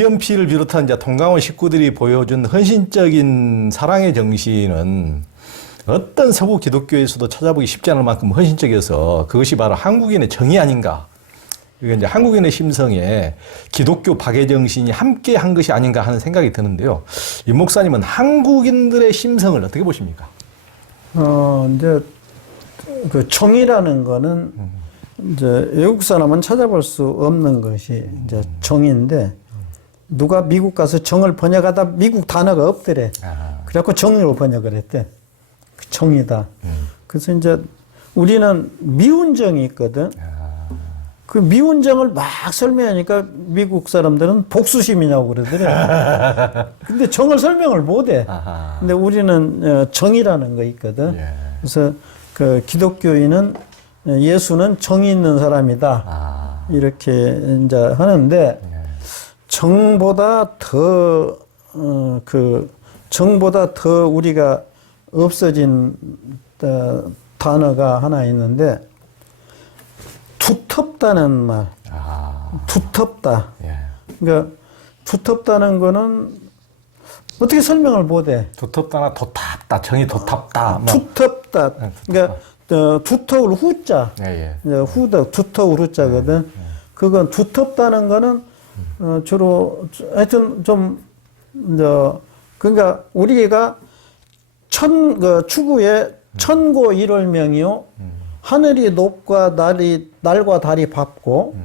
연필을 비롯한 이제 통강호 식구들이 보여준 헌신적인 사랑의 정신은 어떤 서구 기독교에서도 찾아보기 쉽지 않을 만큼 헌신적이어서 그것이 바로 한국인의 정의 아닌가. 이게 이제 한국인의 심성에 기독교 박애 정신이 함께 한 것이 아닌가 하는 생각이 드는데요. 임 목사님은 한국인들의 심성을 어떻게 보십니까? 이제 그 정의라는 거는 이제 외국 사람은 찾아볼 수 없는 것이 이제 정의인데, 누가 미국 가서 정을 번역하다 미국 단어가 없더래. 그래갖고 정의로 번역을 했대. 그 정의다. 그래서 이제 우리는 미운 정이 있거든. 그 미운 정을 막 설명하니까 미국 사람들은 복수심이냐고 그러더래. 근데 정을 설명을 못해. 근데 우리는 정의라는 거 있거든. 그래서 그 기독교인은 예수는 정의 있는 사람이다. 이렇게 이제 하는데, 정보다 더, 정보다 더 우리가 없어진 단어가 하나 있는데, 두텁다는 말. 두텁다. 그러니까, 두텁다는 거는 어떻게 설명을 못해. 두텁다나 도탑다, 정이 도탑다. 두텁다. 그러니까, 두터울 후자. 후다, 두터울 후자거든. 그건 두텁다는 거는 주로, 하여튼 좀, 그러니까 우리가 추구에 천고 일월명이요. 하늘이 높과 날과 달이 밝고,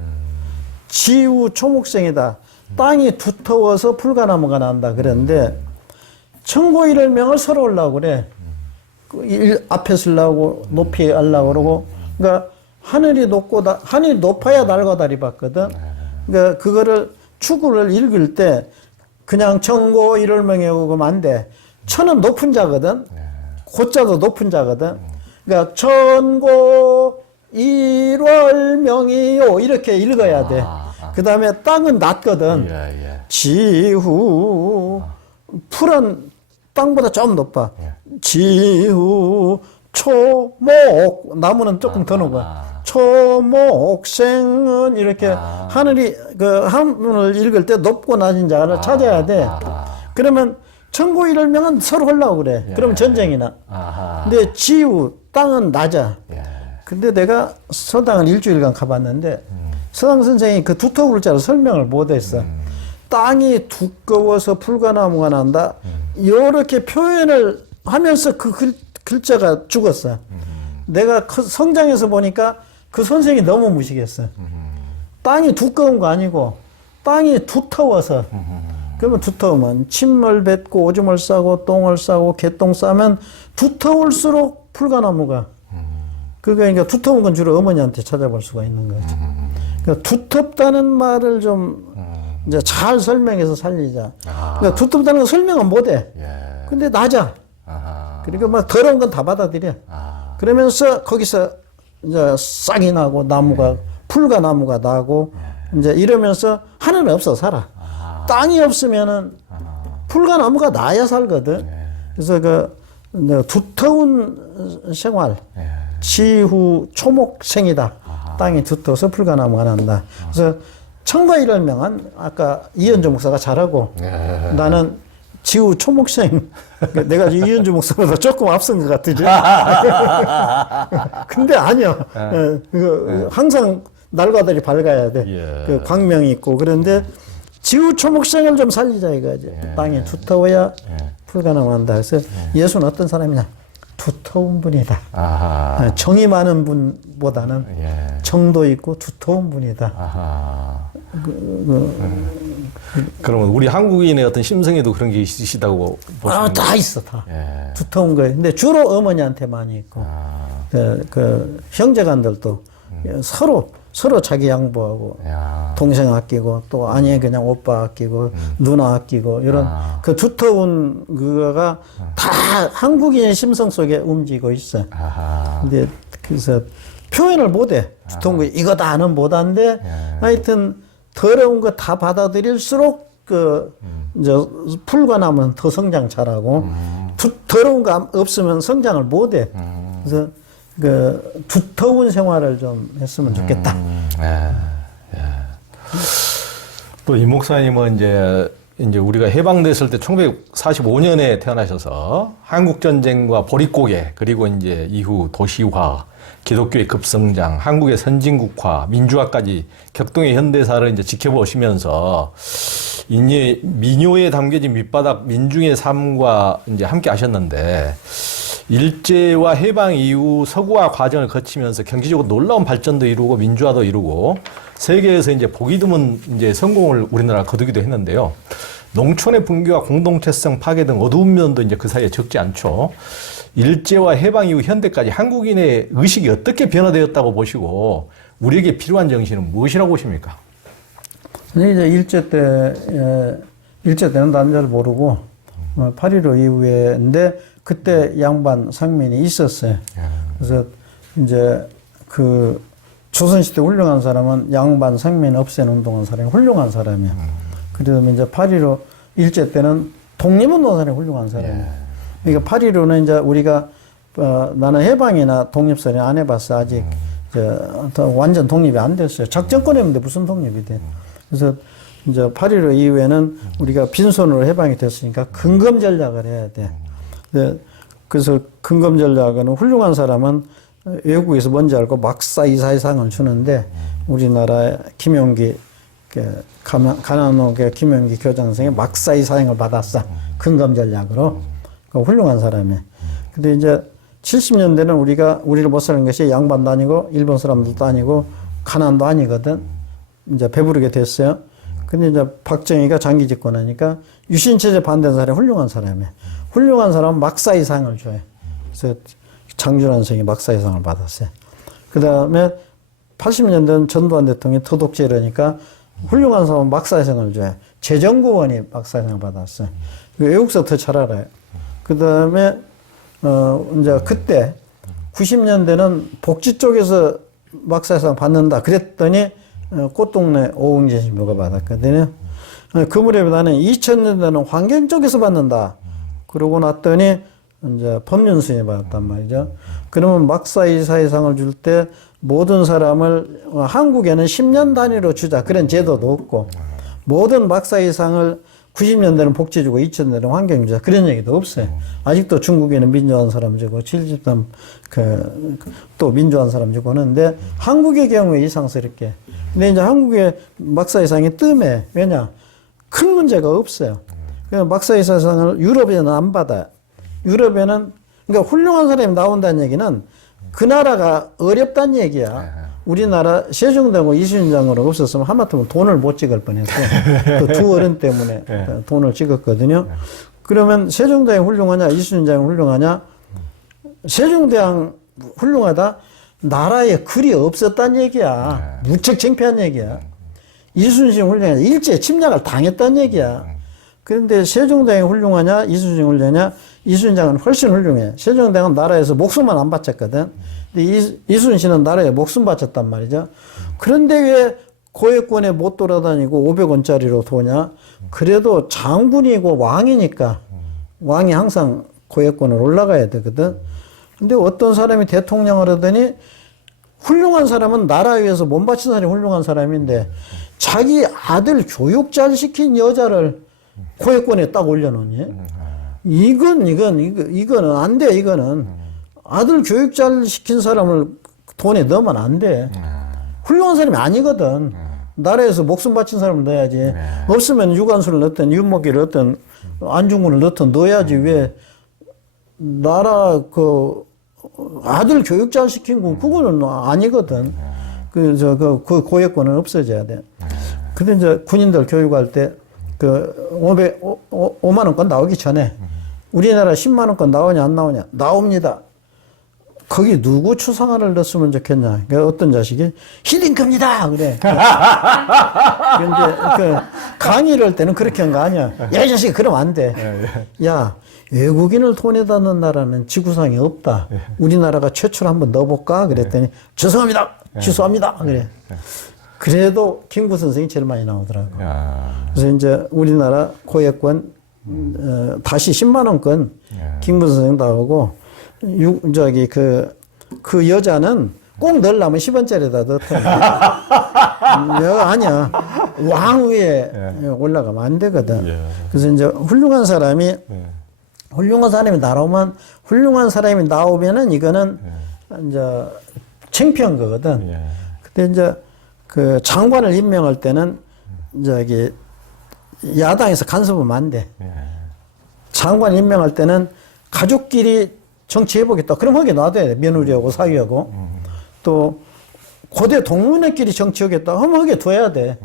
지우 초목생이다. 땅이 두터워서 풀과나무가 난다. 그런데, 천고 일월명을 서로 하려고 그래. 앞에 쓰려고, 높이 하려고 그러고, 그러니까 하늘이 높아야 날과 달이 밝거든. 그러니까 그거를 추구를 읽을 때 그냥 천고 일월명이 오면 안 돼. 천은 높은 자거든. 고자도 높은 자거든. 그러니까 천고 일월명이요 이렇게 읽어야 돼. 그 다음에 땅은 낮거든. 지후 풀은 땅보다 좀 높아. 지후 초목 나무는 조금 더 높아. 초목생은 이렇게 하늘이 한문을 읽을 때 높고 낮은 자를 찾아야 돼. 그러면 천고 일월명은 서로 하려고 그래. 그러면 전쟁이나. 근데 지우 땅은 낮아. 근데 내가 서당을 일주일간 가봤는데 서당 선생이 그 두터울 자로 설명을 못했어. 땅이 두꺼워서 풀과나무가 난다. 이렇게 표현을 하면서 그 글자가 죽었어. 내가 성장해서 보니까 그 선생이 너무 무식했어. 땅이 두꺼운 거 아니고 땅이 두터워서. 그러면 두터우면 침을 뱉고 오줌을 싸고 똥을 싸고 개똥 싸면 두터울수록 풀과나무가. 그러니까 두터운 건 주로 어머니한테 찾아볼 수가 있는 거지. 그러니까 두텁다는 말을 좀 이제 잘 설명해서 살리자. 그러니까 두텁다는 건 설명은 못해. 근데 낮아. 그러니까 막 더러운 건 다 받아들여. 그러면서 거기서 이제 싹이 나고 나무가 풀과 나무가 나고 이제 이러면서 하늘은 없어 살아. 땅이 없으면은 풀과 나무가 나야 살거든. 그래서 그 두터운 생활, 지후 초목생이다. 땅이 두터워서 풀과 나무가 난다. 그래서 천과 일월명은 아까 이현주 목사가 잘하고 나는 지우 초목생. 내가 이현주 목사보다 조금 앞선 것 같으죠? 근데 아니야. 항상 날과 달이 밝아야 돼. 그 광명이 있고. 그런데 지우 초목생을 좀 살리자 이거지. 땅이 두터워야 풀과나무 난다. 그래서 예수는 어떤 사람이냐? 두터운 분이다. 정이 많은 분보다는 정도 있고 두터운 분이다. 그러면 우리 한국인의 어떤 심성에도 그런 게 있으시다고 보시는 다 있어, 다. 두터운 거예요. 근데 주로 어머니한테 많이 있고, 그 형제간들도 서로 자기 양보하고, 동생 아끼고, 또 아니 그냥 오빠 아끼고, 누나 아끼고, 이런 그 두터운 그거가 다 한국인의 심성 속에 움직이고 있어. 근데 그래서 표현을 못해. 두터운 거 이거다는 못하는데, 하여튼 더러운 거 다 받아들일수록 이제 풀과 나무는 더 성장 잘하고 더러운 거 없으면 성장을 못해. 그래서 두터운 생활을 좀 했으면 좋겠다. 또 이 목사님은 이제 우리가 해방됐을 때 1945년에 태어나셔서 한국전쟁과 보릿고개, 그리고 이제 이후 도시화, 기독교의 급성장, 한국의 선진국화, 민주화까지 격동의 현대사를 이제 지켜보시면서 이제 민요에 담겨진 밑바닥 민중의 삶과 이제 함께 하셨는데, 일제와 해방 이후 서구화 과정을 거치면서 경제적으로 놀라운 발전도 이루고 민주화도 이루고 세계에서 이제 보기 드문 이제 성공을 우리나라가 거두기도 했는데요. 농촌의 붕괴와 공동체성 파괴 등 어두운 면도 이제 그 사이에 적지 않죠. 일제와 해방 이후 현대까지 한국인의 의식이 어떻게 변화되었다고 보시고 우리에게 필요한 정신은 무엇이라고 보십니까? 이제 일제 때는 남자를 모르고 8.15 이후에인데 그때 양반 상민이 있었어요. 그래서 이제 그 조선시대 훌륭한 사람은 양반 상민 없애는 운동한 사람이 훌륭한 사람이야. 그러면 이제 8.15 일제 때는 독립운동한 사람이 훌륭한 사람이야. 그러니까 8.15는 이제 우리가 나는 해방이나 독립선언 안 해봤어. 아직 완전 독립이 안 됐어요. 작전권 했는데 무슨 독립이 돼. 그래서 이제 8.15 이후에는 우리가 빈손으로 해방이 됐으니까 근검 전략을 해야 돼. 그래서 근검 전략은 훌륭한 사람은 외국에서 뭔지 알고 막사 이사회상을 주는데 우리나라 김용기 가난옥의 김용기 교장선생이 막사 이사회상을 받았어. 근검 전략으로. 훌륭한 사람이에요. 근데 이제 70년대는 우리를 못 사는 것이 양반도 아니고 일본 사람들도 아니고 가난도 아니거든. 이제 배부르게 됐어요. 근데 이제 박정희가 장기 집권하니까 유신체제 반대하는 사람이 훌륭한 사람이에요. 훌륭한 사람은 막사이상을 줘요. 그래서 장준환 선생이 막사이상을 받았어요. 그 다음에 80년대는 전두환 대통령이 도덕질 이러니까 훌륭한 사람은 막사이상을 줘요. 재정구원이 막사이상을 받았어요. 외국서 더 잘 알아요. 그 다음에 이제 그때 90년대는 복지 쪽에서 막사이상 받는다 그랬더니 꽃동네 오웅진 신부가 받았거든요. 그 무렵에 나는 2000년대는 환경 쪽에서 받는다. 그러고 났더니 이제 법륜스님이 받았단 말이죠. 그러면 막사이사회상을 줄 때 모든 사람을 한국에는 10년 단위로 주자 그런 제도도 없고 모든 막사이상을 90년대는 복지 주고 2000년대는 환경 주자 그런 얘기도 없어요. 아직도 중국에는 민주화한 사람 주고 70년 또 민주화한 사람 주고 하는데 한국의 경우에 이상스럽게. 근데 이제 한국의 막사이상이 뜸해. 왜냐? 큰 문제가 없어요. 그래서 막사이사상을 유럽에는 안 받아요. 유럽에는 그러니까 훌륭한 사람이 나온다는 얘기는 그 나라가 어렵다는 얘기야. 우리나라 세종대왕 이순신장으로 없었으면 하마터면 돈을 못 찍을 뻔했어. 그 두 어른 때문에 돈을 찍었거든요. 그러면 세종대왕이 훌륭하냐 이순신장이 훌륭하냐? 세종대왕 훌륭하다? 나라에 글이 없었다는 얘기야. 무척 창피한 얘기야. 이순신 훌륭하냐? 일제 침략을 당했다는 얘기야. 그런데 세종대왕이 훌륭하냐? 이순신이 훌륭하냐? 이순신장은 훨씬 훌륭해. 세종대왕은 나라에서 목숨만 안 바쳤거든. 근데 이순신은 나라에 목숨 바쳤단 말이죠. 그런데 왜 고액권에 못 돌아다니고 500원짜리로 도냐? 그래도 장군이고 왕이니까 왕이 항상 고액권을 올라가야 되거든. 근데 어떤 사람이 대통령을 하더니 훌륭한 사람은 나라 위해서 몸 바친 사람이 훌륭한 사람인데 자기 아들 교육 잘 시킨 여자를 고액권에 딱 올려놓니? 이거는 안 돼, 이거는. 아들 교육 잘 시킨 사람을 돈에 넣으면 안 돼. 훌륭한 사람이 아니거든. 나라에서 목숨 바친 사람을 넣어야지. 없으면 유관수를 넣든 윤목기를 넣든 안중근을 넣든 넣어야지. 왜 나라 아들 교육 잘 시킨 거 그거는 아니거든. 그 고액권은 없어져야 돼. 근데 이제 군인들 교육할 때 5만 원권 나오기 전에 우리나라 10만 원권 나오냐 안 나오냐? 나옵니다. 거기 누구 추상화를 넣었으면 좋겠냐? 그러니까 어떤 자식이 히딩크입니다. 그래. 근데 강의를 할 때는 그렇게 한 거 아니야. 야, 이 자식이 그러면 안 돼. 야, 외국인을 돈에다 넣는 나라는 지구상에 없다. 우리나라가 최초로 한번 넣어볼까? 그랬더니 죄송합니다. 취소합니다. 그래. 그래도 김구 선생이 제일 많이 나오더라고. 그래서 이제 우리나라 고액권 다시 10만 원권 김구 선생 나오고 그 여자는 꼭 넣으려면 10원짜리다 넣더니 내가 아니야. 왕 위에 올라가면 안 되거든. 그래서 이제 훌륭한 사람이 나오면은 이거는 이제 창피한 거거든. 근데 이제 그 장관을 임명할 때는 저기 야당에서 간섭하면 안 돼. 장관 임명할 때는 가족끼리 정치해보겠다. 그럼 하게 놔둬야 돼. 며느리하고 사위하고. 또 고대 동문회끼리 정치하겠다. 하면 하게 둬야 돼.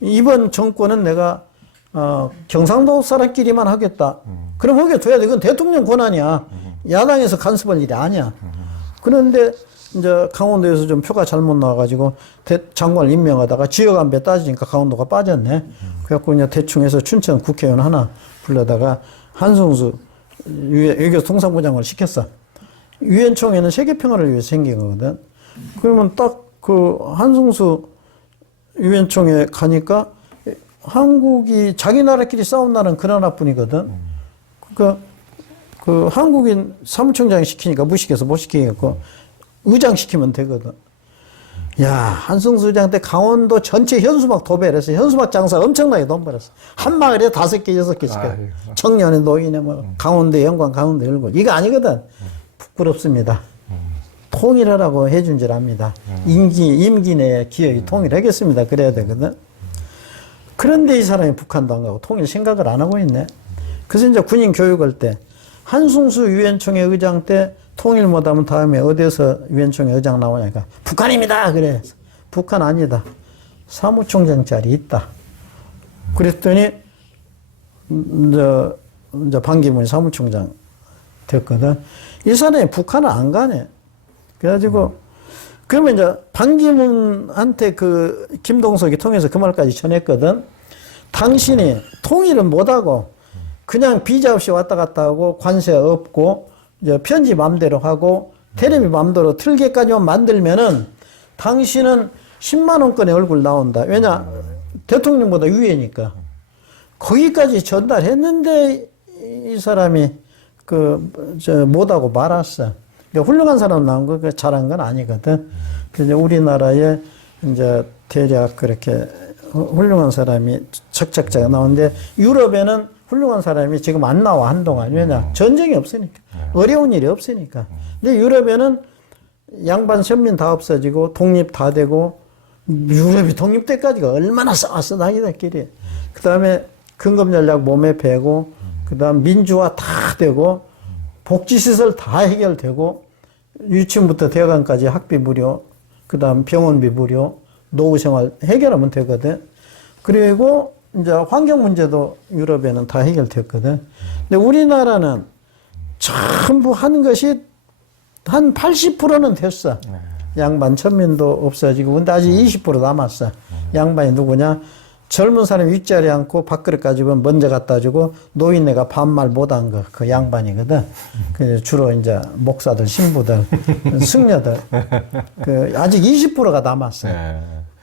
이번 정권은 내가 경상도 사람끼리만 하겠다. 그럼 하게 둬야 돼. 이건 대통령 권한이야. 야당에서 간섭할 일이 아니야. 그런데 이제 강원도에서 좀 표가 잘못 나와가지고 장관을 임명하다가 지역 안배 따지니까 강원도가 빠졌네. 그래갖고 이제 대충 해서 춘천 국회의원 하나 불러다가 한승수 외교 통상부장을 시켰어. 유엔 총회는 세계 평화를 위해서 생긴 거거든. 그러면 딱 그 한승수 유엔 총회 가니까 한국이 자기 나라끼리 싸운 나라는 그 나라뿐이거든. 그러니까 그 한국인 사무총장 시키니까 무식해서 못 시키겠고 의장 시키면 되거든. 야, 한승수 의장 때 강원도 전체 현수막 도배를 했어. 현수막 장사 엄청나게 돈 벌었어. 한 마을에 5개, 6개 시켜. 청년의 노인의 뭐, 강원도 영광, 강원도 열골. 이거 아니거든. 부끄럽습니다. 통일하라고 해준 줄 압니다. 임기 내에 기어이 통일하겠습니다. 그래야 되거든. 그런데 이 사람이 북한도 안 가고 통일 생각을 안 하고 있네. 그래서 이제 군인 교육할 때, 한승수 유엔총회 의장 때 통일 못하면 다음에 어디에서 유엔총회 의장 나오냐니까 북한입니다. 그래. 북한 아니다. 사무총장 자리 있다. 그랬더니 이제 반기문이 사무총장 됐거든. 이 사람이 북한을 안 가네. 그래가지고 그러면 이제 반기문한테 그 김동석이 통해서 그 말까지 전했거든. 당신이 통일은 못하고 그냥 비자 없이 왔다 갔다 하고 관세 없고 이제 편지 맘대로 하고 테레비 맘대로 틀게까지만 만들면은 당신은 10만 원권의 얼굴 나온다. 왜냐? 대통령보다 위에니까. 거기까지 전달했는데 이 사람이 못하고 말았어. 그러니까 훌륭한 사람 나온 거 잘한 건 아니거든. 그래서 우리나라에 이제 대략 그렇게 훌륭한 사람이 척척자가 나오는데 유럽에는 훌륭한 사람이 지금 안 나와, 한동안. 왜냐? 전쟁이 없으니까. 어려운 일이 없으니까. 근데 유럽에는 양반 선민 다 없어지고 독립 다 되고 유럽이 독립 때까지가 얼마나 싸웠어, 나기다끼리. 그 다음에 근검전략 몸에 배고, 그 다음 민주화 다 되고, 복지시설 다 해결되고, 유치원부터 대학원까지 학비 무료, 그 다음 병원비 무료, 노후생활 해결하면 되거든. 그리고 이제 환경 문제도 유럽에는 다 해결됐거든. 근데 우리나라는 전부 한 것이 한 80%는 됐어. 양반 천민도 없어지고. 근데 아직 20% 남았어. 양반이 누구냐? 젊은 사람이 윗자리에 앉고 밥그릇 가지고 먼저 갖다 주고 노인네가 반말 못한 거, 그 양반이거든. 그 주로 이제 목사들, 신부들, 승려들. 그 아직 20%가 남았어.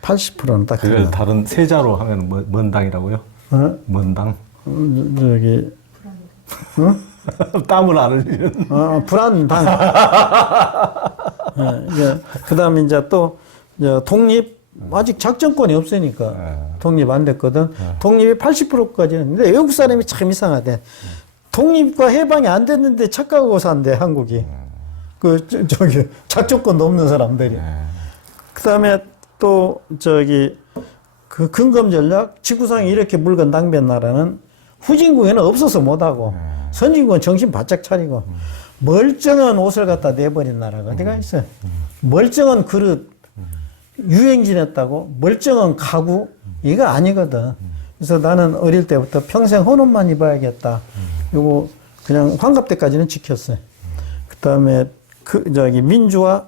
80%는 딱. 그걸 다른 세자로 하면 뭔 당이라고요? 어? 뭔 당? 저기, 땀을 안 흘리는. 불안당. 그 다음에 이제 또, 독립, 아직 작전권이 없으니까 독립 안 됐거든. 독립이 80%까지는. 근데 외국 사람이 참 이상하대. 독립과 해방이 안 됐는데 착각하고 산대, 한국이. 저기, 작전권도 없는 사람들이. 그 다음에 또, 그 근검 전략, 지구상에 이렇게 물건 낭비한 나라는 후진국에는 없어서 못하고, 선진국은 정신 바짝 차리고, 멀쩡한 옷을 갖다 내버린 나라가 어디가 있어요? 멀쩡한 그릇, 유행진했다고? 멀쩡한 가구? 이거 아니거든. 그래서 나는 어릴 때부터 평생 헌옷만 입어야겠다. 요거 그냥 환갑 때까지는 지켰어요. 그 다음에 민주화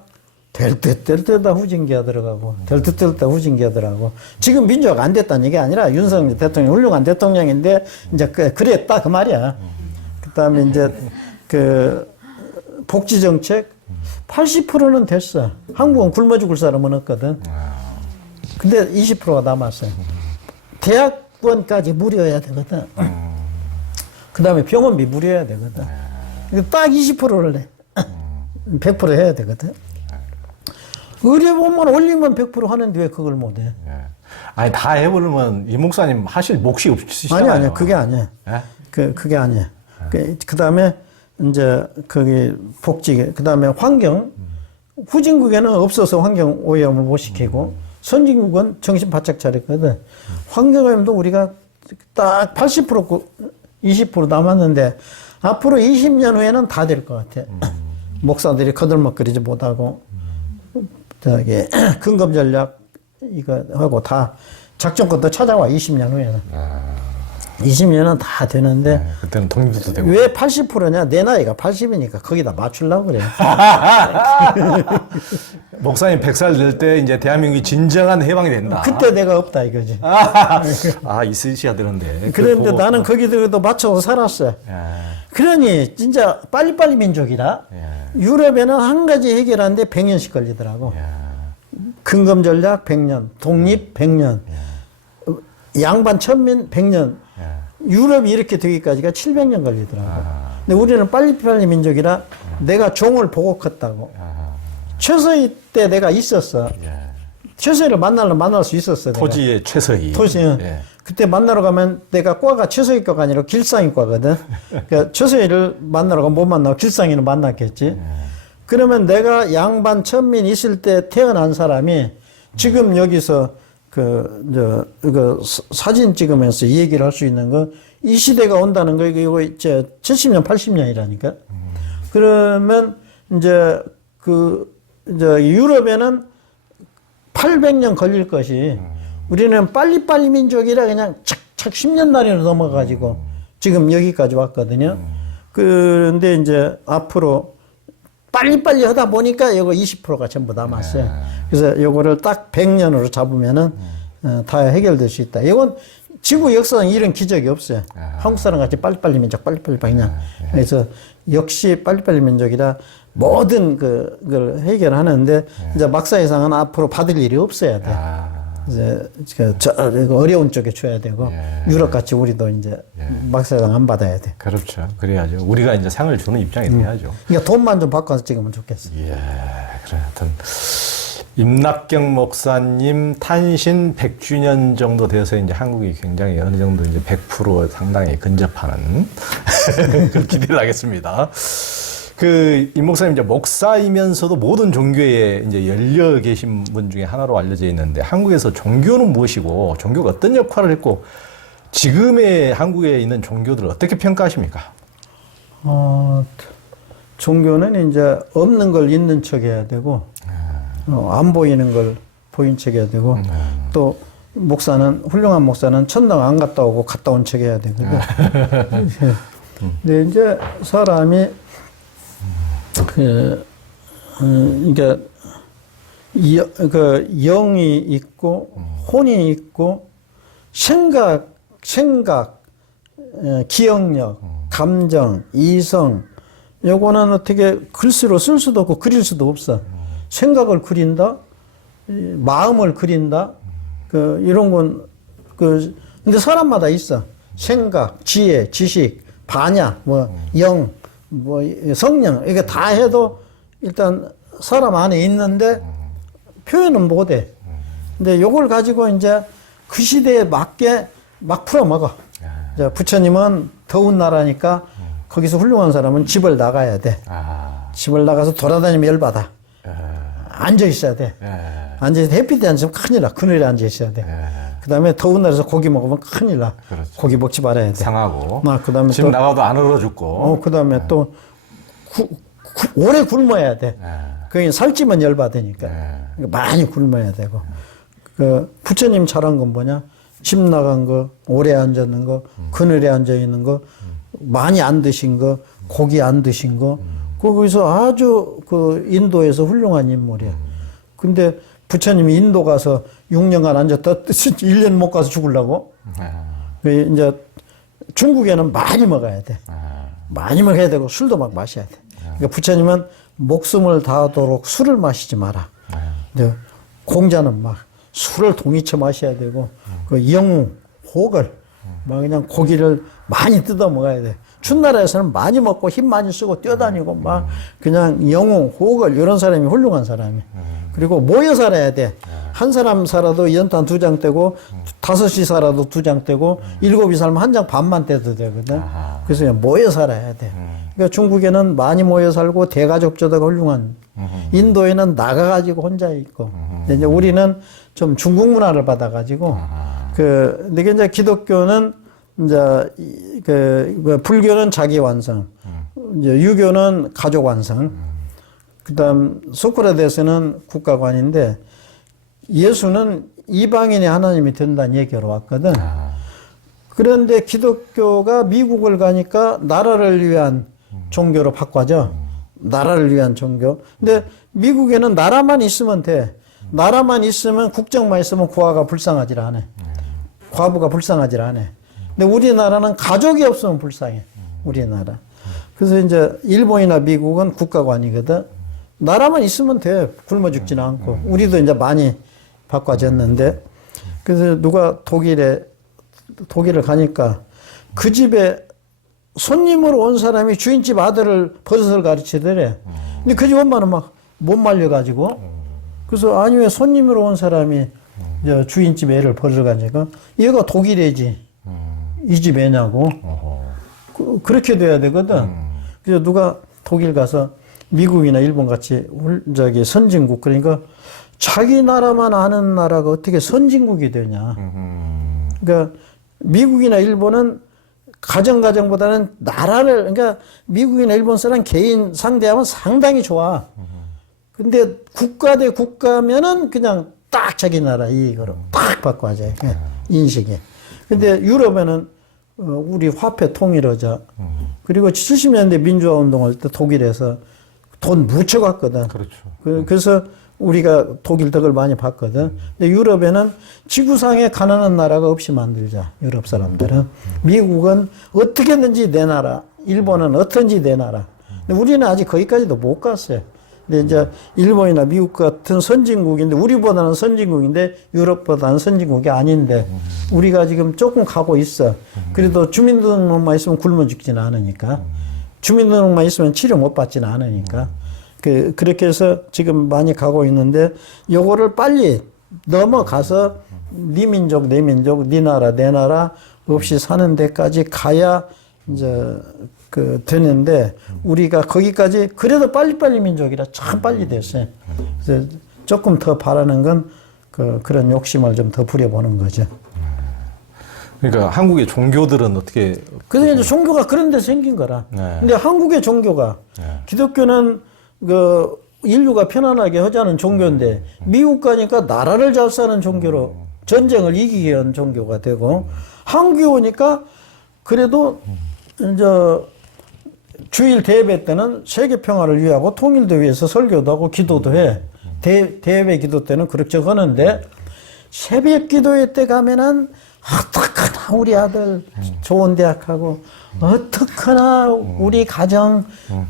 될 때다 후진기가 들어가고, 될 때다 후진기가 들어가고. 지금 민주화가 안 됐다는 얘기 아니라 윤석열 대통령이 훌륭한 대통령인데, 이제 그랬다 그 말이야. 그 다음에 이제 복지정책 80%는 됐어. 한국은 굶어 죽을 사람은 없거든. 근데 20%가 남았어요. 대학원까지 무료해야 되거든. 그 다음에 병원비 무료해야 되거든. 딱 20%를 내. 100% 해야 되거든. 의뢰 보면 올리면 100% 하는데 왜 그걸 못해? 예. 아니 다 해버리면 이 목사님 하실 몫이 없으시잖아요. 아니 그게 아니야. 예? 그게 아니야. 그 다음에 이제 거기 복지, 그 다음에 환경. 후진국에는 없어서 환경 오염을 못 시키고 선진국은 정신 바짝 차렸거든. 환경 오염도 우리가 딱 80% 20% 남았는데 앞으로 20년 후에는 다 될 것 같아. 목사들이 거들먹거리지 못하고 저기 근검 전략 이거 하고 다 작전권도 찾아와 20년 후에는. 20년은 다 되는데 그때는 독립도 되고. 왜 80%냐? 내 나이가 80이니까 거기다 맞추려고 그래. 목사님 100살 될 때 이제 대한민국이 진정한 해방이 된다. 그때 내가 없다 이거지. 있으셔야 되는데. 그런데 나는 거기도 맞춰서 살았어. 그러니 진짜 빨리빨리 민족이라 유럽에는 한 가지 해결하는데 100년씩 걸리더라고. 근검 전략 100년, 독립 100년, 양반 천민 100년. 유럽이 이렇게 되기까지가 700년 걸리더라고. 근데 우리는 빨리빨리 민족이라 내가 종을 보고 컸다고. 최서희 때 내가 있었어. 최서희를 만날 수 있었어. 토지의 최서희. 그때 만나러 가면 내가 과가 최서희과가 아니라 길상이과거든. 그러니까 최서희를 만나러 가면 못 만나고 길상이는 만났겠지. 그러면 내가 양반 천민 있을 때 태어난 사람이 지금 여기서 사진 찍으면서 이 얘기를 할 수 있는 거, 이 시대가 온다는 거, 이거 이제 70년, 80년이라니까. 그러면 이제 유럽에는 800년 걸릴 것이, 우리는 빨리빨리 민족이라 그냥 착착 10년 단위로 넘어가지고 지금 여기까지 왔거든요. 그런데 이제 앞으로 빨리빨리 하다 보니까 이거 20%가 전부 남았어요. 그래서 요거를 딱 100년으로 잡으면은 다 해결될 수 있다. 이건 지구 역사상 이런 기적이 없어요. 한국 사람 같이 빨리빨리 민족, 빨리빨리 그냥. 그래서 역시 빨리빨리 민족이라 모든 그걸 해결하는데 이제 막사회상은 앞으로 받을 일이 없어야 돼. 이제 어려운 쪽에 줘야 되고 유럽 같이 우리도 이제 막사회상 안 받아야 돼. 그렇죠. 그래야죠. 우리가 이제 상을 주는 입장이 돼야죠. 그러니까 돈만 좀 바꿔서 찍으면 좋겠어. 그래. 하여튼 임낙경 목사님 탄신 100주년 정도 돼서 이제 한국이 굉장히 어느 정도 이제 100% 상당히 근접하는 그런 기대를 하겠습니다. 임 목사님 이제 목사이면서도 모든 종교에 이제 열려 계신 분 중에 하나로 알려져 있는데 한국에서 종교는 무엇이고 종교가 어떤 역할을 했고 지금의 한국에 있는 종교들을 어떻게 평가하십니까? 종교는 이제 없는 걸 있는 척 해야 되고 안 보이는 걸 보인 척 해야 되고 또 훌륭한 목사는 천당 안 갔다 오고 갔다 온 척 해야 되거든. 근데 이제 사람이 그러니까 영이 있고 혼이 있고 생각, 기억력, 감정, 이성 요거는 어떻게 글씨로 쓸 수도 없고 그릴 수도 없어. 생각을 그린다, 마음을 그린다, 이런 건 근데 사람마다 있어. 생각, 지혜, 지식, 반야, 영, 성령, 이게 다 해도 일단 사람 안에 있는데 표현은 못 해. 근데 요걸 가지고 이제 그 시대에 맞게 막 풀어먹어. 부처님은 더운 나라니까 거기서 훌륭한 사람은 집을 나가야 돼. 집을 나가서 돌아다니면 열받아. 앉아 있어야 돼. 앉아서 햇빛에 앉으면 큰일 나. 그늘에 앉아 있어야 돼. 그 다음에 더운 날에서 고기 먹으면 큰일 나. 그렇죠. 고기 먹지 말아야 돼. 상하고. 그다음에 집 나가도 안 얼어 죽고. 그 다음에 또 오래 굶어야 돼. 그게 살찌면 열받으니까. 많이 굶어야 되고. 부처님 잘한 건 뭐냐? 집 나간 거, 오래 앉았는 거, 그늘에 앉아 있는 거, 많이 안 드신 거, 고기 안 드신 거. 거기서 아주 인도에서 훌륭한 인물이야. 근데 부처님이 인도 가서 6년간 앉았다 1년 못 가서 죽으려고? 이제 중국에는 많이 먹어야 돼. 많이 먹어야 되고 술도 막 마셔야 돼. 그러니까 부처님은 목숨을 다하도록 술을 마시지 마라. 근데 공자는 막 술을 동이쳐 마셔야 되고 그 영웅, 호걸 막 그냥 고기를 많이 뜯어 먹어야 돼. 춘나라에서는 많이 먹고 힘 많이 쓰고 뛰어다니고 막 그냥 영웅, 호걸 이런 사람이 훌륭한 사람이. 그리고 모여 살아야 돼. 한 사람 살아도 연탄 2장 떼고 5이 살아도 2장 떼고 7이 살면 한 장 반만 떼도 되거든. 그래서 그냥 모여 살아야 돼. 그러니까 중국에는 많이 모여 살고 대가족제도가 훌륭한. 인도에는 나가가지고 혼자 있고. 근데 이제 우리는 좀 중국 문화를 받아가지고 근데 이제 기독교는 이제 뭐 불교는 자기 완성, 이제 유교는 가족 완성, 그다음 소크라테스는 국가관인데 예수는 이방인이 하나님이 된다는 얘기로 왔거든. 그런데 기독교가 미국을 가니까 나라를 위한 종교로 바꿔져. 나라를 위한 종교. 근데 미국에는 나라만 있으면 돼. 나라만 있으면 국정만 있으면 고아가 불쌍하질 않아. 과부가 불쌍하질 않아. 근데 우리나라는 가족이 없으면 불쌍해. 우리나라. 그래서 이제 일본이나 미국은 국가관이거든. 나라만 있으면 돼. 굶어 죽지는 않고. 우리도 이제 많이 바꿔졌는데. 그래서 누가 독일을 가니까 그 집에 손님으로 온 사람이 주인집 아들을 버섯을 가르치더래. 근데 그 집 엄마는 막 못 말려가지고. 그래서 아니 왜 손님으로 온 사람이 주인집 애를 버릇을 가니까 얘가 독일애지. 이 집 애냐고. 그렇게 돼야 되거든. 그래서 누가 독일 가서 미국이나 일본 같이 선진국 그러니까 자기 나라만 아는 나라가 어떻게 선진국이 되냐. 그러니까 미국이나 일본은 가정보다는 나라를 그러니까 미국이나 일본 사람 개인 상대하면 상당히 좋아. 근데 국가 대 국가면은 그냥 딱 자기 나라 이거로 딱 바꿔야 돼. 인식이. 근데 유럽에는 우리 화폐 통일하자. 그리고 70년대 민주화 운동할 때 독일에서 돈 묻혀갔거든. 그렇죠. 그래서 우리가 독일 덕을 많이 봤거든. 근데 유럽에는 지구상에 가난한 나라가 없이 만들자. 유럽 사람들은. 미국은 어떻게든지 내 나라. 일본은 어떤지 내 나라. 근데 우리는 아직 거기까지도 못 갔어요. 근데 이제 일본이나 미국 같은 선진국인데 우리보다는 선진국인데 유럽보다는 선진국이 아닌데 우리가 지금 조금 가고 있어. 그래도 주민등록만 있으면 굶어 죽지는 않으니까. 주민등록만 있으면 치료 못 받지는 않으니까. 그렇게 해서 지금 많이 가고 있는데 요거를 빨리 넘어가서 네 민족 내 민족 네 나라 내 나라 없이 사는 데까지 가야 이제 되는데 우리가 거기까지 그래도 빨리빨리 민족이라 참 빨리 됐어요. 그래서 조금 더 바라는 건 그런 욕심을 좀 더 부려보는 거죠. 그러니까 한국의 종교들은 어떻게? 그래서 이제 종교가 그런 데 생긴 거라. 네. 근데 한국의 종교가 기독교는 인류가 편안하게 하자는 종교인데 미국 가니까 나라를 잘 사는 종교로 전쟁을 이기게 한 종교가 되고 한국에 오니까 그래도 이제 주일 대예배 때는 세계 평화를 위하고 통일도 위해서 설교도 하고 기도도 해. 대예배 기도 때는 그렇게 하는데 새벽 기도회 때 가면은 어떡하나 우리 아들 좋은 대학 가고 어떡하나 우리 가정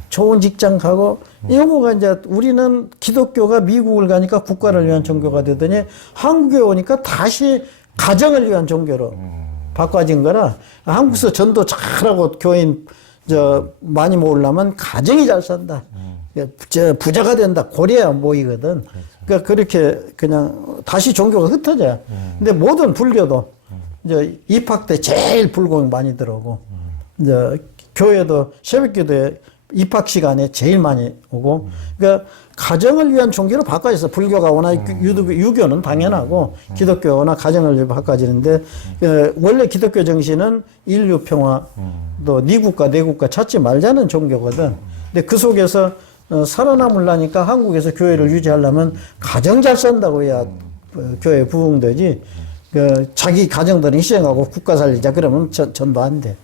좋은 직장 가고 이거가 이제 우리는 기독교가 미국을 가니까 국가를 위한 종교가 되더니 한국에 오니까 다시 가정을 위한 종교로 바꿔진 거라 한국에서 전도 잘하고 교인 많이 모으려면 가정이 잘 산다. 부자가 된다. 고려야 모이거든. 그러니까 그렇게 그냥 다시 종교가 흩어져요. 근데 모든 불교도 이제 입학 때 제일 불공이 많이 들어오고 이제 교회도 새벽기도에 입학 시간에 제일 많이 오고 그러니까 가정을 위한 종교로 바꿔졌어. 불교가 워낙 유교는 당연하고 기독교가 워낙 가정을 위해 바꿔지는데 원래 기독교 정신은 인류 평화 또 네 국가 내 국가 찾지 말자는 종교거든. 근데 그 속에서 살아남으려니까 한국에서 교회를 유지하려면 가정 잘 산다고 해야 교회 부흥되지. 자기 가정들은 희생하고 국가 살리자 그러면 전도 안 돼.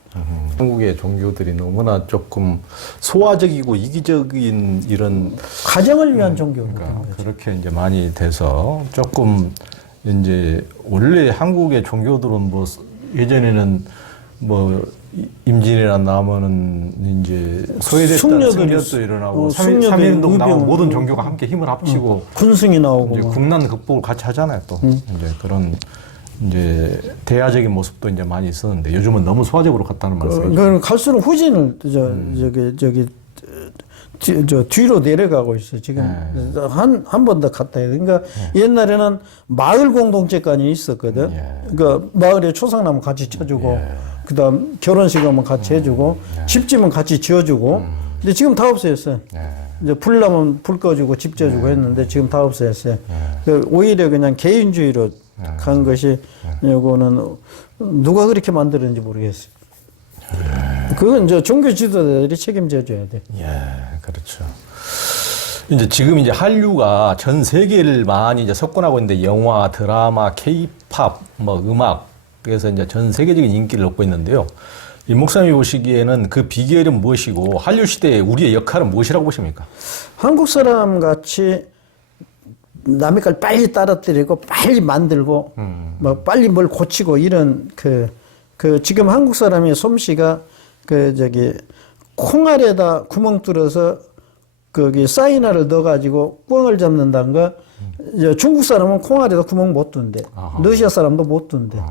한국의 종교들이 너무나 조금 소화적이고 이기적인 이런 가정을 위한 종교거든. 그렇게 이제 많이 돼서 조금 이제 원래 한국의 종교들은 뭐 예전에는 뭐 임진왜란 나면은 이제 소외됐다 승려도 일어나고 삼일운동 나오고 모든 종교가 함께 힘을 합치고 군승이 나오고 이제 국난 극복을 같이 하잖아요 또 이제 그런 이제 대야적인 모습도 이제 많이 있었는데 요즘은 너무 소화적으로 갔다는 말씀이죠. 갈수록 후진을 뒤로 내려가고 있어요. 지금 한 번 더 갔다 해야 돼. 그러니까 옛날에는 마을 공동체까지 있었거든. 그러니까 마을에 초상나무 같이 쳐주고, 그다음 결혼식 하면 같이 해주고, 집지면 같이 지어주고. 근데 지금 다 없어졌어요. 이제 불 나면 불 꺼주고 집 지어주고 했는데 지금 다 없어졌어요. 그러니까 오히려 그냥 개인주의로 간 것이 요거는 누가 그렇게 만들었는지 모르겠어요. 그건 이제 종교 지도자들이 책임져 줘야 돼. 예, 그렇죠. 이제 지금 이제 한류가 전 세계를 많이 이제 석권하고 있는데 영화, 드라마, 케이팝, 뭐 음악, 그래서 이제 전 세계적인 인기를 얻고 있는데요. 이 목사님이 보시기에는 그 비결은 무엇이고 한류 시대에 우리의 역할은 무엇이라고 보십니까? 한국 사람 같이 남의 걸 빨리 따라뜨리고 빨리 만들고 뭐 빨리 뭘 고치고 이런 지금 한국 사람의 솜씨가 콩알에다 구멍 뚫어서 거기 사이나를 넣어가지고 꿩을 잡는다는 거. 중국 사람은 콩알에다 구멍 못 뚫는데, 러시아 사람도 못 뚫는데,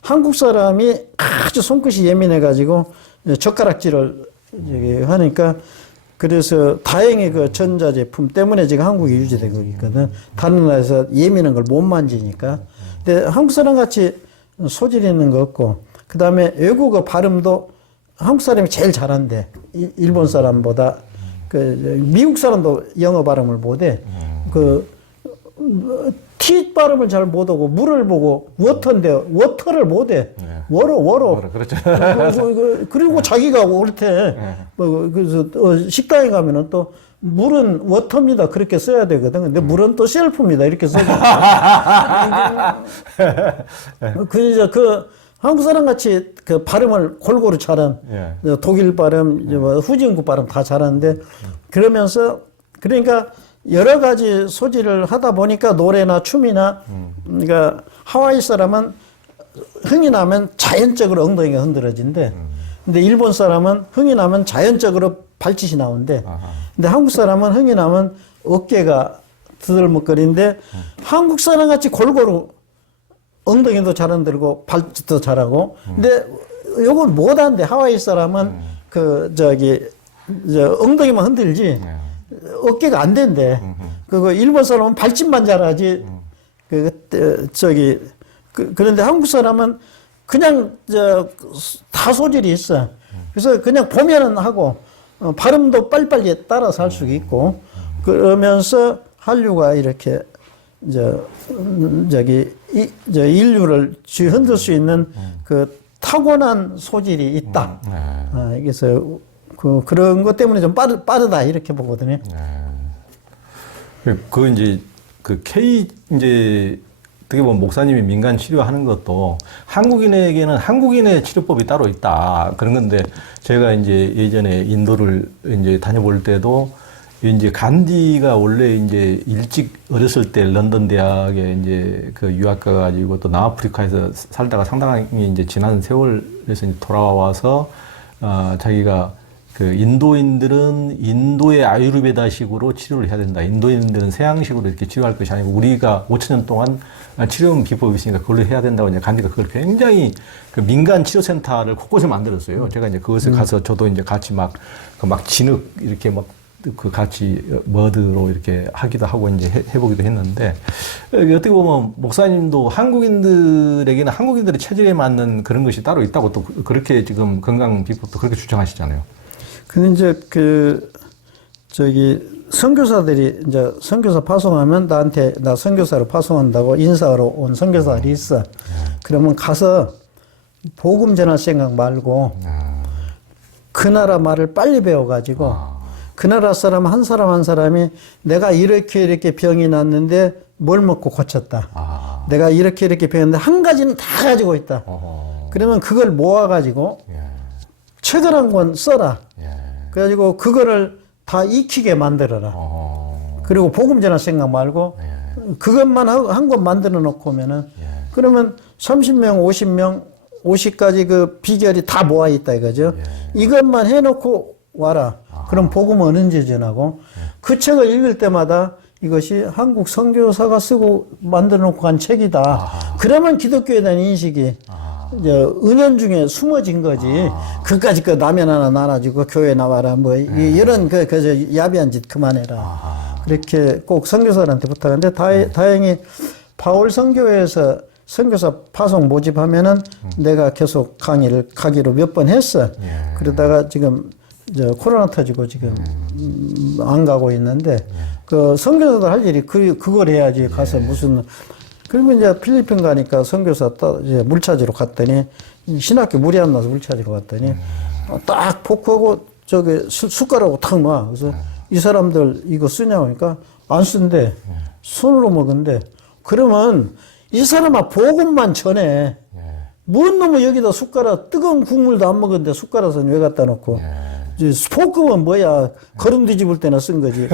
한국 사람이 아주 손끝이 예민해가지고 젓가락질을 하니까 그래서 다행히 그 전자제품 때문에 지금 한국이 유지되고 있거든. 다른 나라에서 예민한 걸 못 만지니까. 근데 한국 사람 같이 소질 있는 거 없고, 그 다음에 외국어 발음도 한국 사람이 제일 잘한대. 일본 사람보다. 미국 사람도 영어 발음을 못해. T 발음을 잘 못하고, 물을 보고, 워터인데, 워터를 못해. 워로. 그렇죠. 그리고 자기가 옳대. 그래서 식당에 가면은 또, 물은 워터입니다. 그렇게 써야 되거든. 근데 물은 또 셀프입니다. 이렇게 써야 돼. 한국 사람 같이 그 발음을 골고루 잘한, 독일 발음, 후진국 발음 다 잘하는데, 그러니까 여러 가지 소질을 하다 보니까 노래나 춤이나, 그러니까 하와이 사람은 흥이 나면 자연적으로 엉덩이가 흔들어진대. 근데 일본 사람은 흥이 나면 자연적으로 발짓이 나온대. 근데 한국 사람은 흥이 나면 어깨가 드들먹거리는데, 한국 사람 같이 골고루 엉덩이도 잘 흔들고 발짓도 잘하고. 근데 요건 못한대. 하와이 사람은 엉덩이만 흔들지 어깨가 안 된대. 일본 사람은 발짓만 잘하지. 그런데 한국 사람은 그냥 다 소질이 있어. 그래서 그냥 보면은 하고 발음도 빨리빨리 따라서 할 수 있고, 그러면서 한류가 이렇게 인류를 흔들 수 있는 그 타고난 소질이 있다. 그래서 그런 것 때문에 좀 빠르다 이렇게 보거든요. 어떻게 보면 목사님이 민간 치료하는 것도 한국인에게는 한국인의 치료법이 따로 있다. 그런 건데 제가 이제 예전에 인도를 이제 다녀볼 때도 이제 간디가 원래 이제 일찍 어렸을 때 런던 대학에 이제 그 유학 가가지고 또 남아프리카에서 살다가 상당히 이제 지난 세월에서 이제 돌아와서 자기가 그 인도인들은 인도의 아유르베다식으로 치료를 해야 된다. 인도인들은 서양식으로 이렇게 치료할 것이 아니고 우리가 5,000년 동안 치료용 비법이 있으니까 그걸로 해야 된다고 이제 간디가 그걸 굉장히 그 민간 치료센터를 곳곳에 만들었어요. 제가 이제 그것을 가서 저도 이제 같이 막 진흙 이렇게 같이 머드로 이렇게 하기도 하고 이제 해보기도 했는데, 어떻게 보면 목사님도 한국인들에게는 한국인들의 체질에 맞는 그런 것이 따로 있다고 또 그렇게 지금 건강 비법도 그렇게 주장하시잖아요. 근데 선교사들이 이제 선교사 파송하면 나한테 나 선교사로 파송한다고 인사하러 온 선교사들이 있어. 그러면 가서 복음 전할 생각 말고 그 나라 말을 빨리 배워가지고 그 나라 사람 한 사람이 내가 이렇게 병이 났는데 뭘 먹고 고쳤다. 내가 이렇게 병했는데 한 가지는 다 가지고 있다. 그러면 그걸 모아가지고 책을 한 권 써라. 그래가지고 그거를 다 익히게 만들어라. 그리고 복음 전할 생각 말고 그것만 한 권 만들어 놓고 오면은 그러면 30명, 50명, 50가지 그 비결이 다 모아 있다 이거죠. 이것만 해놓고 와라. 그럼 복음은 언제 전하고 그 책을 읽을 때마다 이것이 한국 선교사가 쓰고 만들어 놓고 간 책이다. 그러면 기독교에 대한 인식이 이제 은연중에 숨어진 거지. 그까짓 거 라면 하나 나눠주고 교회 나와라 뭐 이런 그 야비한 짓 그만해라. 그렇게 꼭 선교사들한테 부탁하는데 다행히 바울 선교회에서 선교사 파송 모집하면은 내가 계속 강의를 가기로 몇 번 했어. 그러다가 지금 코로나 터지고 지금 안 가고 있는데 그 선교사들 할 일이 그걸 해야지. 가서 무슨 그리고 이제 필리핀 가니까 선교사 이제 물 찾으러 갔더니 신학교 물이 안 나서 물 찾으러 갔더니 딱 포크하고 저기 숟가락으로 탁 놔. 그래서 이 사람들 이거 쓰냐고 하니까 안 쓴대. 손으로 먹은대. 그러면 이 사람아 복음만 전해. 뭔 놈의 여기다 숟가락 뜨거운 국물도 안 먹었는데 숟가락은 왜 갖다 놓고. 포크는 뭐야. 거름 뒤집을 때나 쓴 거지.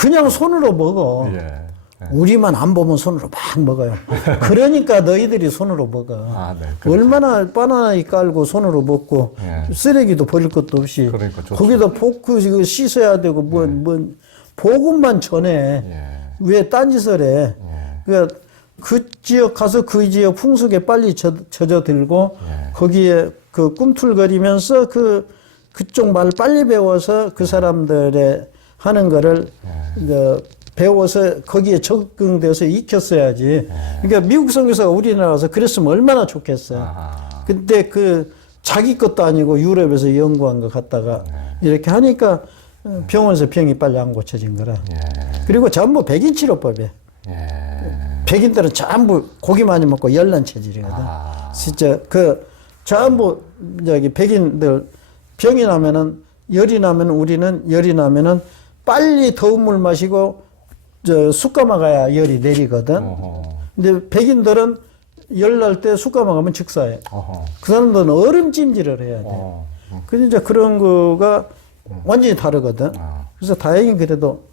그냥 손으로 먹어. 우리만 안 보면 손으로 막 먹어요. 그러니까 너희들이 손으로 먹어. 네, 그렇죠. 얼마나 바나나 깔고 손으로 먹고 쓰레기도 버릴 것도 없이 그러니까 거기다 포크 이거 씻어야 되고 복음만 전해. 왜 딴짓을 해. 그러니까 그 지역 가서 그 지역 풍속에 빨리 젖어들고 거기에 그 꿈틀거리면서 그쪽 말 빨리 배워서 그 사람들의 하는 거를 배워서 거기에 적응돼서 익혔어야지. 그러니까 미국 선교사가 우리나라 와서 그랬으면 얼마나 좋겠어요. 근데 자기 것도 아니고 유럽에서 연구한 거 갖다가 이렇게 하니까 병원에서 병이 빨리 안 고쳐진 거라. 그리고 전부 백인 치료법이에요. 백인들은 전부 고기 많이 먹고 열난 체질이거든. 진짜 전부 백인들 병이 나면은 열이 나면 우리는 열이 나면은 빨리 더운 물 마시고 숯 감아가야 열이 내리거든. 근데 백인들은 열 날 때 숯 감아가면 즉사해. 그 사람들은 얼음찜질을 해야 돼. 그래서 이제 그런 거가 완전히 다르거든. 그래서 다행히 그래도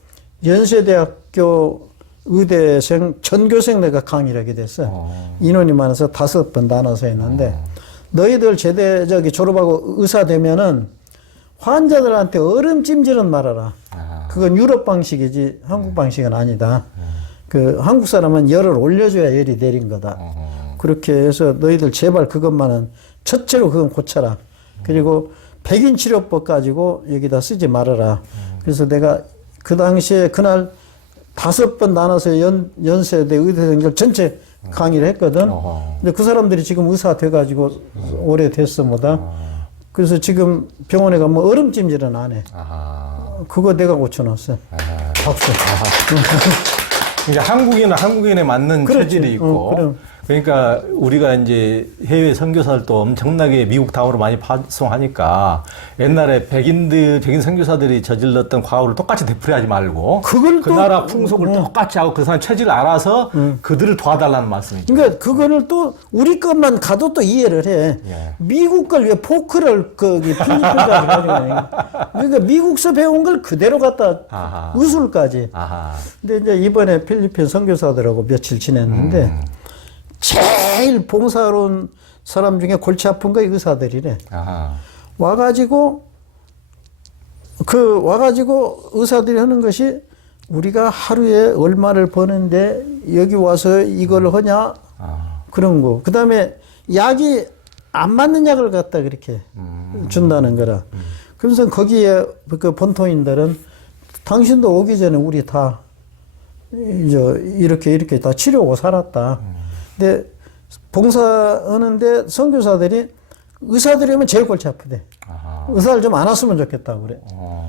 연세대학교 의대생 전교생 내가 강의를 하게 됐어. 인원이 많아서 5번 나눠서 했는데 너희들 졸업하고 의사 되면은 환자들한테 얼음찜질은 말아라. 그건 유럽 방식이지 한국 방식은 아니다. 한국 사람은 열을 올려줘야 열이 내린 거다. 그렇게 해서 너희들 제발 그것만은 첫째로 그건 고쳐라. 그리고 백인 치료법 가지고 여기다 쓰지 말아라. 그래서 내가 그 당시에 그날 5번 나눠서 연세대 의대생들 전체 강의를 했거든. 근데 그 사람들이 지금 의사 돼가지고 오래됐어 뭐다. 그래서 지금 병원에 가면 얼음찜질은 안 해. 그거 내가 고쳐놨어. 박수. 그러니까 한국인은 한국인에 맞는 체질이 있고, 그러니까 우리가 이제 해외 선교사들도 엄청나게 미국 다음으로 많이 파송하니까 옛날에 백인 선교사들이 저질렀던 과오를 똑같이 되풀이하지 말고 그 나라 풍속을 똑같이 하고 그 사람 체질을 알아서 그들을 도와달라는 말씀이죠. 그러니까 그거를 또 우리 것만 가도 또 이해를 해. 미국 걸 왜 포크를 필리핀까지 가지고 그러니까 미국서 배운 걸 그대로 갖다 의술까지. 근데 이제 이번에 필리핀 선교사들하고 며칠 지냈는데 제일 봉사로운 사람 중에 골치 아픈 거 의사들이래. 와가지고 의사들이 하는 것이 우리가 하루에 얼마를 버는데 여기 와서 이걸 하냐 그런 거. 그 다음에 약이 안 맞는 약을 갖다 그렇게 준다는 거라. 그래서 거기에 그 본토인들은 당신도 오기 전에 우리 다 이렇게 다 치료하고 살았다. 근데 봉사하는데 선교사들이 의사들이 오면 제일 골치 아프대. 의사를 좀 안 왔으면 좋겠다고 그래.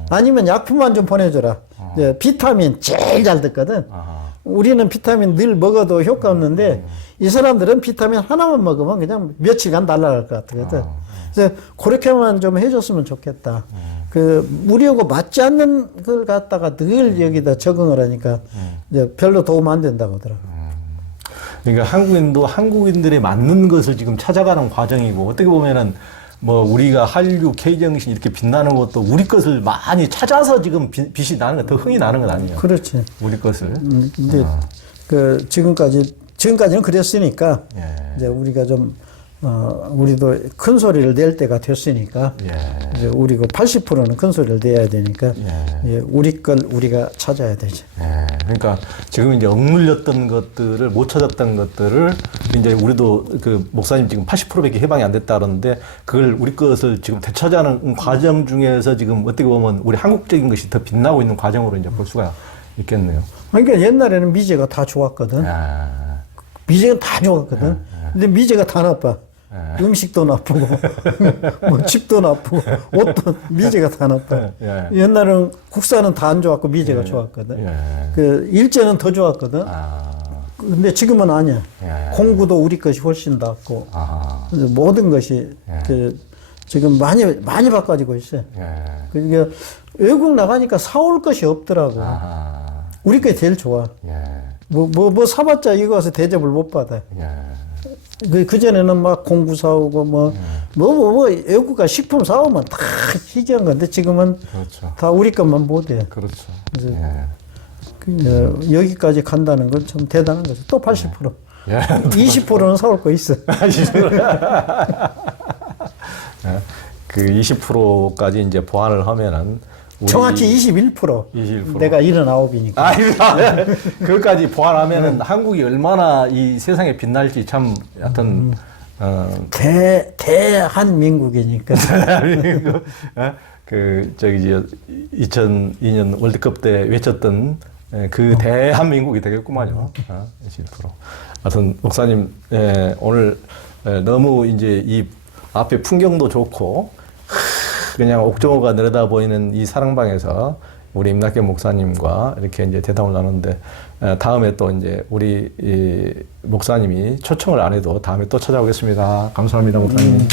아니면 약품만 좀 보내줘라. 이제 비타민 제일 잘 듣거든. 우리는 비타민 늘 먹어도 효과 없는데 이 사람들은 비타민 하나만 먹으면 그냥 며칠간 날아갈 것 같거든. 그래서 그렇게만 좀 해줬으면 좋겠다. 우리하고 맞지 않는 걸 갖다가 늘 여기다 적응을 하니까 이제 별로 도움 안 된다고 하더라고. 그러니까 한국인도 한국인들에 맞는 것을 지금 찾아가는 과정이고, 어떻게 보면은 우리가 한류, K정신 이렇게 빛나는 것도 우리 것을 많이 찾아서 지금 빛이 나는 거, 더 흥이 나는 건 아니에요. 그렇지. 우리 것을. 근데 지금까지는 그랬으니까 이제 우리가 좀 우리도 큰 소리를 낼 때가 됐으니까 이제 우리 80%는 큰 소리를 내야 되니까 우리 걸 우리가 찾아야 되죠. 그러니까 지금 이제 억눌렸던 것들을 못 찾았던 것들을 이제 우리도 그 목사님 지금 80%밖에 해방이 안 됐다 그러는데 그걸 우리 것을 지금 되찾아하는 과정 중에서 지금 어떻게 보면 우리 한국적인 것이 더 빛나고 있는 과정으로 이제 볼 수가 있겠네요. 그러니까 옛날에는 미제가 다 좋았거든. 미제가 다 좋았거든. 근데 미제가 다 나빠. 음식도 나쁘고, 뭐 집도 나쁘고, 옷도 미제가 다 나빠. 옛날에는 국산은 다 안 좋았고 미제가 좋았거든. 그 일제는 더 좋았거든. 근데 지금은 아니야. 공구도 우리 것이 훨씬 낫고, 모든 것이 그 지금 많이 바꿔지고 있어요. 그러니까 외국 나가니까 사올 것이 없더라고. 우리 것이 제일 좋아. 뭐 사봤자 이거 와서 대접을 못 받아. 그전에는 막 공구 사오고 외국가 식품 사오면 다 희귀한 건데 지금은 그렇죠. 다 우리 것만 못해. 그렇죠. 여기까지 간다는 건 참 대단한 거죠. 또 80%. 20%는 사올 거 있어. 그 20%까지 이제 보완을 하면은 정확히 21%. 내가 79이니까. 그것까지 보완하면은 한국이 얼마나 이 세상에 빛날지 참 하여튼 대한민국이니까. 그 저기 2002년 월드컵 때 외쳤던 그 대한민국이 되겠구만요. 20%. 하여튼 목사님 오늘 너무 이제 이 앞에 풍경도 좋고 그냥 옥정호가 내려다 보이는 이 사랑방에서 우리 임낙현 목사님과 이렇게 이제 대담을 나누는데 다음에 또 이제 우리 이 목사님이 초청을 안 해도 다음에 또 찾아오겠습니다. 감사합니다, 목사님.